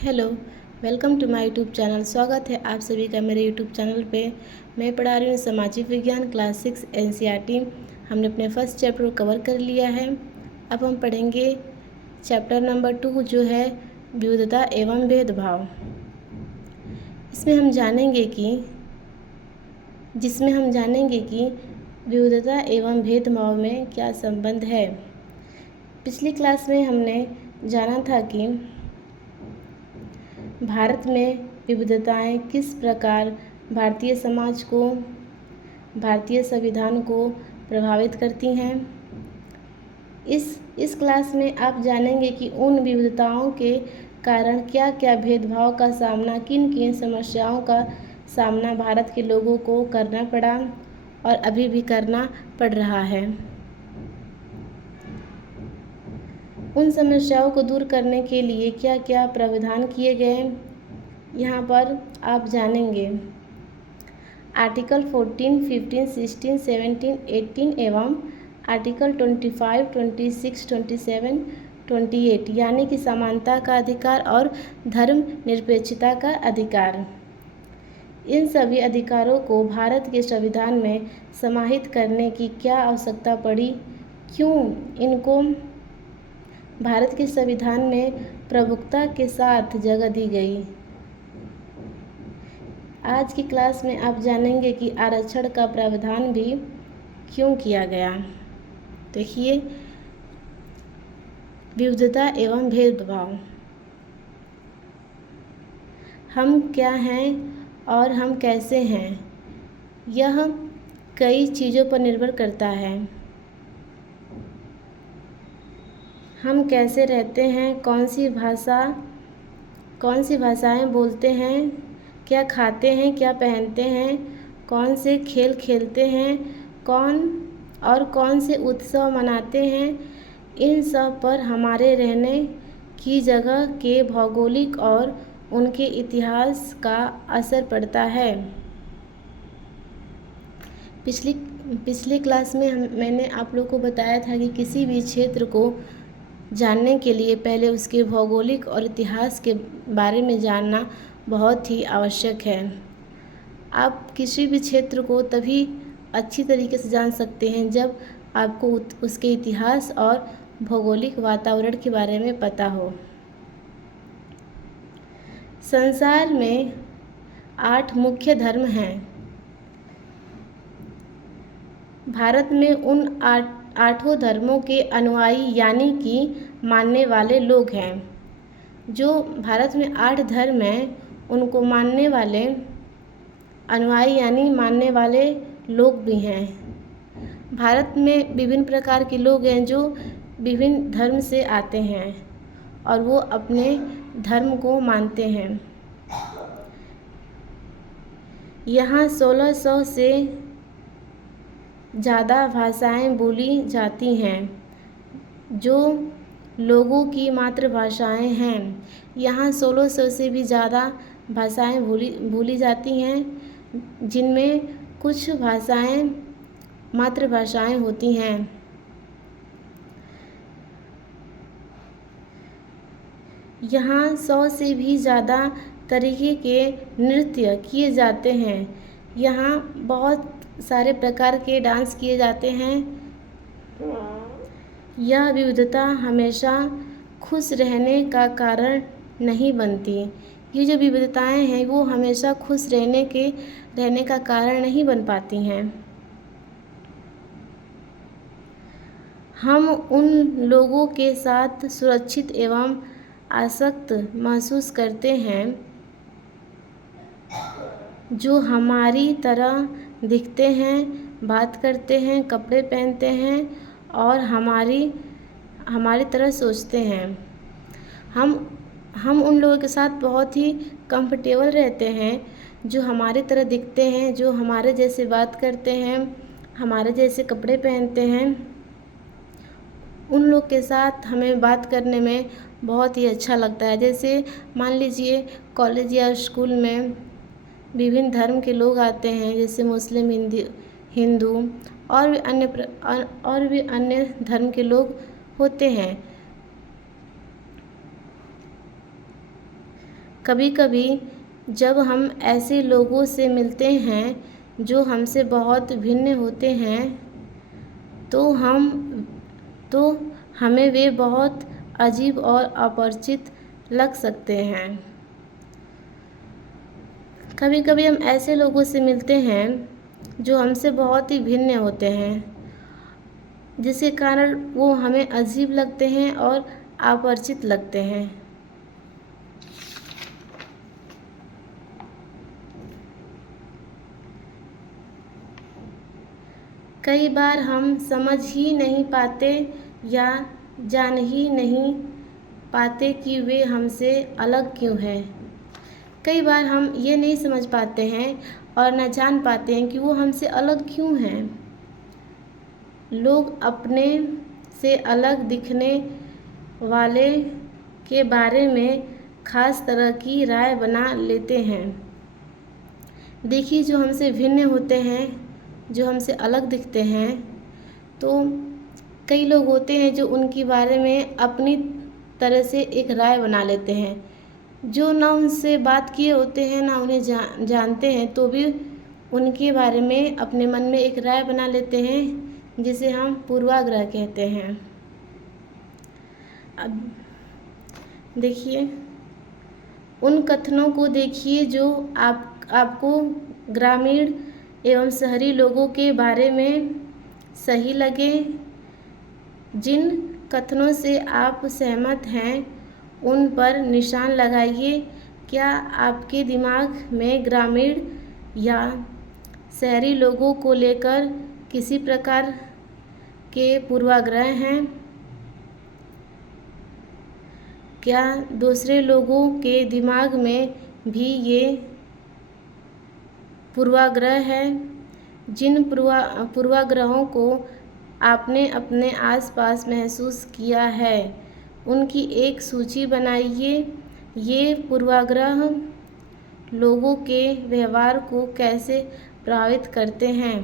Hello, welcome to my YouTube channel. स्वागत है आप सभी का मेरे यूट्यूब चैनल पे। मैं पढ़ा रही हूँ सामाजिक विज्ञान क्लास 6 एनसीईआरटी। हमने अपने फर्स्ट चैप्टर को कवर कर लिया है। अब हम पढ़ेंगे चैप्टर नंबर 2 जो है विविधता एवं भेदभाव। इसमें हम जानेंगे कि विविधता एवं भेदभाव में क्या संबंध है। पिछली क्लास में हमने जाना था कि भारत में विविधताएं किस प्रकार भारतीय समाज को, भारतीय संविधान को प्रभावित करती हैं। इस क्लास में आप जानेंगे कि उन विविधताओं के कारण क्या क्या भेदभाव का सामना, किन किन समस्याओं का सामना भारत के लोगों को करना पड़ा और अभी भी करना पड़ रहा है। उन समस्याओं को दूर करने के लिए क्या क्या प्रावधान किए गए, यहाँ पर आप जानेंगे। आर्टिकल 14, 15, 16, 17, 18 एवं आर्टिकल 25, 26, 27, 28 यानी कि समानता का अधिकार और धर्म निरपेक्षता का अधिकार। इन सभी अधिकारों को भारत के संविधान में समाहित करने की क्या आवश्यकता पड़ी, क्यों इनको भारत के संविधान में प्रमुखता के साथ जगह दी गई। आज की क्लास में आप जानेंगे कि आरक्षण का प्रावधान भी क्यों किया गया। देखिए, विविधता एवं भेदभाव। हम क्या हैं और हम कैसे हैं, यह कई चीज़ों पर निर्भर करता है। हम कैसे रहते हैं, कौन सी भाषाएं बोलते हैं, क्या खाते हैं, क्या पहनते हैं, कौन से खेल खेलते हैं, कौन से उत्सव मनाते हैं, इन सब पर हमारे रहने की जगह के भौगोलिक और उनके इतिहास का असर पड़ता है। पिछली क्लास में मैंने आप लोग को बताया था कि किसी भी क्षेत्र को जानने के लिए पहले उसके भौगोलिक और इतिहास के बारे में जानना बहुत ही आवश्यक है। आप किसी भी क्षेत्र को तभी अच्छी तरीके से जान सकते हैं जब आपको उसके इतिहास और भौगोलिक वातावरण के बारे में पता हो। संसार में 8 मुख्य धर्म हैं। भारत में उन आठों धर्मों के अनुयायी यानी कि मानने वाले लोग हैं। जो भारत में 8 धर्म हैं उनको मानने वाले अनुयायी यानी मानने वाले लोग भी हैं। भारत में विभिन्न प्रकार के लोग हैं जो विभिन्न धर्म से आते हैं और वो अपने धर्म को मानते हैं। यहाँ 1600 से ज़्यादा भाषाएं बोली जाती हैं जो लोगों की मातृभाषाएं हैं। यहाँ 1600 से भी ज़्यादा भाषाएं बोली जाती हैं जिनमें कुछ भाषाएं मातृभाषाएं होती हैं। यहाँ 100 से भी ज़्यादा तरीके के नृत्य किए जाते हैं। यहाँ बहुत सारे प्रकार के डांस किए जाते हैं। यह विविधता हमेशा खुश रहने का कारण नहीं बनती। ये जो विविधताएं हैं वो हमेशा खुश रहने का कारण नहीं बन पाती हैं। हम उन लोगों के साथ सुरक्षित एवं आसक्त महसूस करते हैं जो हमारी तरह दिखते हैं, बात करते हैं, कपड़े पहनते हैं और हमारी तरह सोचते हैं। हम उन लोगों के साथ बहुत ही कंफर्टेबल रहते हैं जो हमारी तरह दिखते हैं, जो हमारे जैसे बात करते हैं, हमारे जैसे कपड़े पहनते हैं। उन लोग के साथ हमें बात करने में बहुत ही अच्छा लगता है। जैसे मान लीजिए कॉलेज या स्कूल में विभिन्न धर्म के लोग आते हैं, जैसे मुस्लिम, हिंदू और भी अन्य धर्म के लोग होते हैं। कभी कभी जब हम ऐसे लोगों से मिलते हैं जो हमसे बहुत भिन्न होते हैं तो हमें वे बहुत अजीब और अपरिचित लग सकते हैं। कभी कभी हम ऐसे लोगों से मिलते हैं जो हमसे बहुत ही भिन्न होते हैं, जिसके कारण वो हमें अजीब लगते हैं और अपरिचित लगते हैं। कई बार हम समझ ही नहीं पाते या जान ही नहीं पाते कि वे हमसे अलग क्यों हैं। कई बार हम ये नहीं समझ पाते हैं और न जान पाते हैं कि वो हमसे अलग क्यों हैं। लोग अपने से अलग दिखने वाले के बारे में खास तरह की राय बना लेते हैं। देखिए, जो हमसे भिन्न होते हैं, जो हमसे अलग दिखते हैं, तो कई लोग होते हैं जो उनके बारे में अपनी तरह से एक राय बना लेते हैं, जो ना उनसे बात किए होते हैं ना उन्हें जानते हैं, तो भी उनके बारे में अपने मन में एक राय बना लेते हैं, जिसे हम पूर्वाग्रह कहते हैं। अब देखिए, उन कथनों को देखिए जो आपको ग्रामीण एवं शहरी लोगों के बारे में सही लगे। जिन कथनों से आप सहमत हैं उन पर निशान लगाइए। क्या आपके दिमाग में ग्रामीण या शहरी लोगों को लेकर किसी प्रकार के पूर्वाग्रह हैं? क्या दूसरे लोगों के दिमाग में भी ये पूर्वाग्रह है? जिन पूर्वाग्रहों को आपने अपने आसपास महसूस किया है, उनकी एक सूची बनाइए। ये पूर्वाग्रह लोगों के व्यवहार को कैसे प्रभावित करते हैं?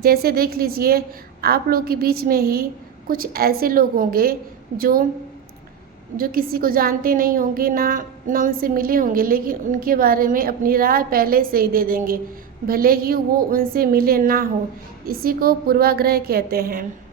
जैसे देख लीजिए, आप लोग के बीच में ही कुछ ऐसे लोग होंगे जो किसी को जानते नहीं होंगे, ना उनसे मिले होंगे, लेकिन उनके बारे में अपनी राय पहले से ही दे देंगे, भले ही वो उनसे मिले ना हो। इसी को पूर्वाग्रह कहते हैं।